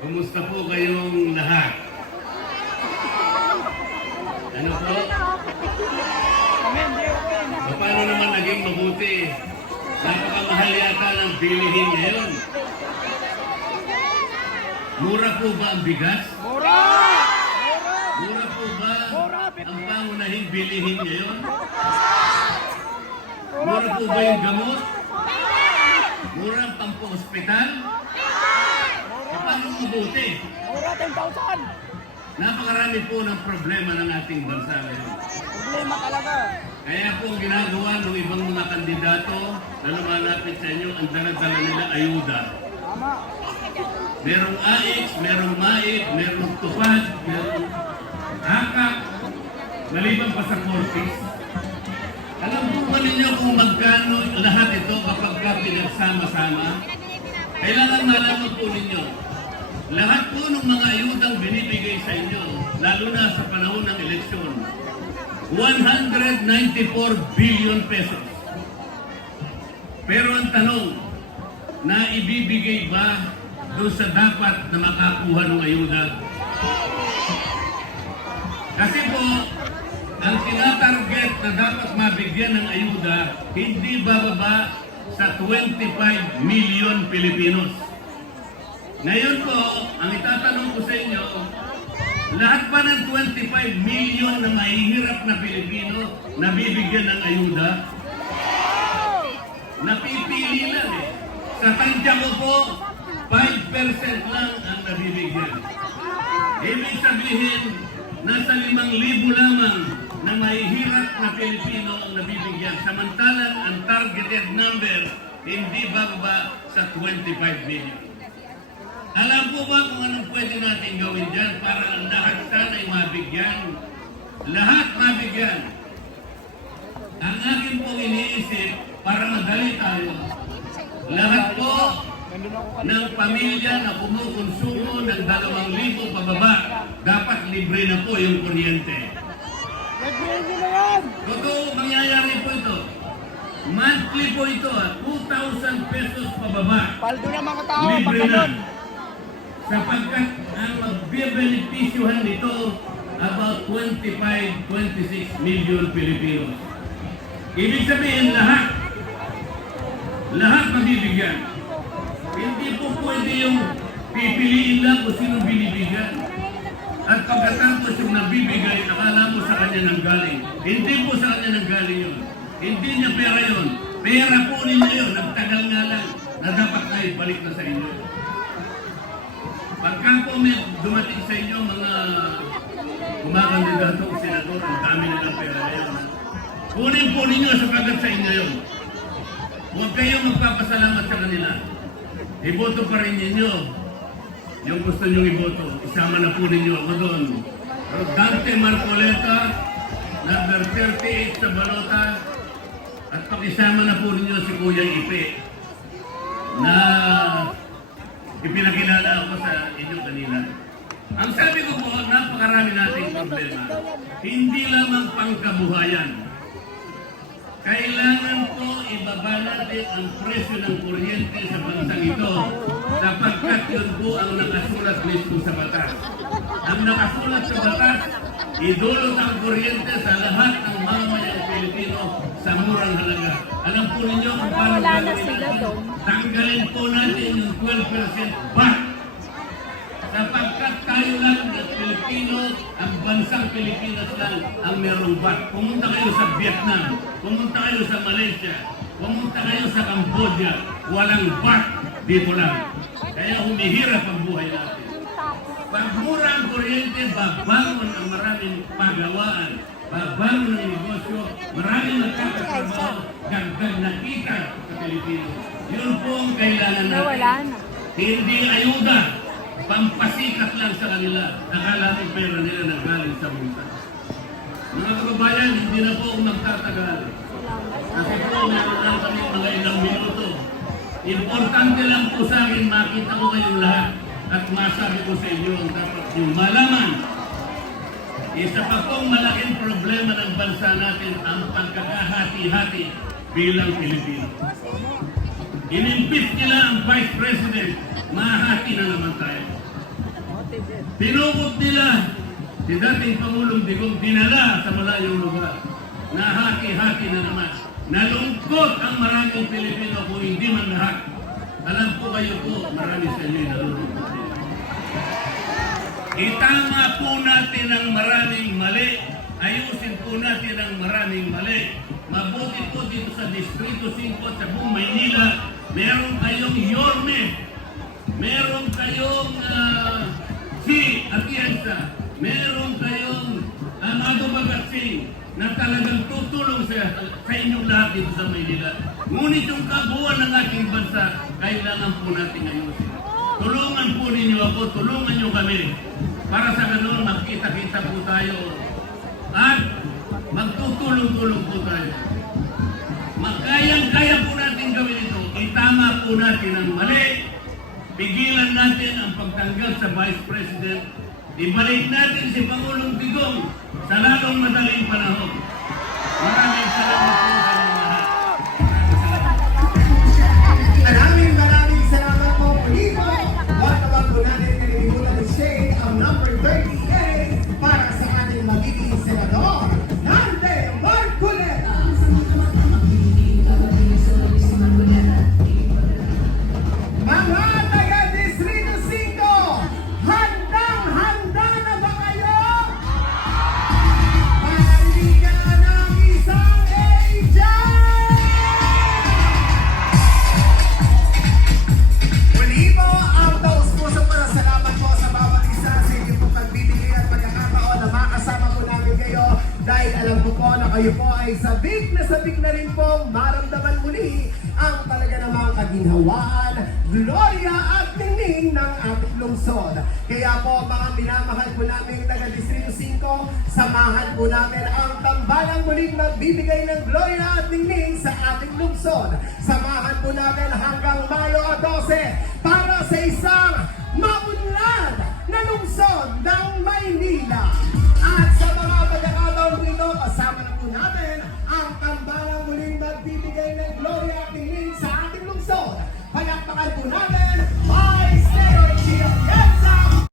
Kumusta po kayong lahat? Ano po? Paano naman naging mabuti? Napakamahal yata ng bilihin ngayon. Mura po ba ang bigas? Mura! Mura po ba ang pangunahing bilihin ngayon? Mura po ba yung gamot? Mura ang pampo-hospital? Paano mabuti? Mura 10,000! Napakarami po ng problema ng ating bansa ngayon. Problema talaga. Kaya po ang ginagawa ng ibang mga kandidato na lumalapit sa inyo, ang dala-dala nila ayuda. Tama. Merong AIX, merong MAIC, merong tupad, merong akak, maliban pa sa Cortis. Alam po ba ninyo kung magkano lahat ito kapag ka pinagsama-sama? Kailangan malaman po ninyo, lahat po ng mga ayudang binibigay sa inyo, lalo na sa panahon ng eleksyon, 194 billion pesos. Pero ang tanong, na ibibigay ba doon sa dapat na makakuha ng ayuda? Kasi po, ang tinatarget na dapat mabigyan ng ayuda, hindi bababa sa 25 million Pilipinos. Ngayon po, ang itatanong ko sa inyo, lahat ba ng 25 million na mahihirap na Pilipino na bibigyan ng ayuda? Napipili lang eh. Sa tansya ko po, 5% lang ang nabibigyan. Ibig sabihin, nasa 5,000 lamang na mahihirap na Pilipino ang nabibigyan. Samantalang ang targeted number hindi bababa sa 25 million. Alam po ba kung anong pwede natin gawin dyan para ang lahat sana ay mabigyan? Lahat mabigyan. Ang akin pong iniisip para madali tayo, lahat po ng pamilya na kumukonsumo ng 2,000 pababa, dapat libre na po yung kuryente. Nag-ready na yan! Totoo, mangyayari po ito. Monthly po ito, 2,000 pesos pababa. Paldo ng mga tao, Libre na. pagkanon. Sapagkat ang magbibenepisyuhan nito about 25-26 million Pilipinos. Ibig sabihin lahat mabibigyan. Hindi po pwede yung pipiliin lang kung sino binibigyan. At pagkatapos yung nabibigay, akala mo sa kanya nanggaling. Hindi po sa kanya nanggaling yun. Hindi niya pera yun. Pera po ninyo yun. Nagtagal nga lang na dapat na ibalik na sa inyo. Pagka po may dumating sa inyo mga kumakandidato o senador, ang dami nilang pera ngayon. Kunin po ninyo sa kagad sa inyo yun. Huwag kayong magpapasalamat sa kanila. Iboto pa rin ninyo. Yung gusto nyo iboto, isama na po ninyo ako doon. Dante Marcoleta, number 38 sa balota, at pakisama na po ninyo si Kuya Ipe na ipinakilala ako sa inyo kanina. Ang sabi ko po, napakarami nating problema. Hindi lamang pangkabuhayan. Kailangan po ibaba natin ang presyo ng kuryente sa bansang ito sapagkat yun po ang nakasulat mismo sa batas. Ang nakasulat sa batas, idulot ang kuryente sa lahat ng mamamayang Pilipino sa murang halaga. Alam po ninyo kung paano gagawin natin? Tanggalin po natin yung 12% VAT. Sapagkat tayo lang na Pilipino, ang bansang Pilipinas lang ang merong VAT. Pumunta kayo sa Vietnam, pumunta kayo sa Malaysia, pumunta kayo sa Cambodia, walang VAT dito lang. Kaya humihirap ang buhay natin. Pag mura ang kuryente, babangon ang maraming pagawaan, babangon ang negosyo, maraming nagkakatrabaho, dagdag na kita sa Pilipinas. Yun po ang kailangan natin. Hindi ayuda. Pampasikat lang sa kanila. Nakala mo pera nila na galing sa bulsa. Mga kababayan, hindi na po ako magtatagal. Kasi po, meron lang kami mga ilang minuto. Importante lang po sa akin, makita ko kayong lahat at masabi ko sa inyo ang dapat yung malaman. Isa pa pong malaking problema ng bansa natin ang pagkakahati-hati bilang Pilipino. Inimpit nila ang Vice President, mahati na naman tayo. Pinukot nila si dating Pangulong Digong, dinala sa malayong lugar. Nahaki-haki na naman. Nalungkot ang maraming Pilipino kung hindi man lahat. Alam ko kayo po, marami sa inyo nalulungkot din. Itama po natin ang maraming mali. Ayusin po natin ang maraming mali. Mabuti po dito sa Distrito 5 at sa buong Maynila, meron kayong Yorme, meron kayong si Atienza, meron kayong Amado Bagatsing na talagang tutulong sa inyong lahat dito sa Maynila. Ngunit yung kabuuan ng ating bansa, kailangan po natin ayusin. Tulungan po ninyo ako, tulungan nyo kami para sa ganoon magkita-kita po tayo at magtutulong-tulong po tayo. Kaya po natin gawin ito. Itama po natin ang mali. Pigilan natin ang pagtanggal sa Vice President. Ibalik natin si Pangulong Digong sa lalong madaling panahon. Maraming salamat po sa inyong lahat. Maraming salamat po muli po. Huwag naman po natin kalilimutan ng shade ang number 38 para sa ating magiging senador, Nande Marcoleta. Mga taga Distrito 5, handang-handa na ba kayo? Panindigan ng isang agent! Muli po ang taus-pusong pasalamat po sa bawat isa sa inyong pong pagbibigay at pagkakataon na makasama po namin kayo dahil alam ko po na kayo po ay sabik na rin po maramdaman muli ang talaga namang kaginhawaan, gloria at ningning ng ating lungsod. Kaya po mga minamahal po namin taga Distrito 5, samahan po namin ang tambalang muling magbibigay ng gloria at ningning sa ating lungsod. Samahan po namin hanggang Mayo 12 para sa isang maunlad na lungsod ng Maynila. At sa mga pagkakataon po ito, kasama na po natin ang tambalang muling magbibigay ng gloria at ningning sa ating lungsod. Palakpakan po natin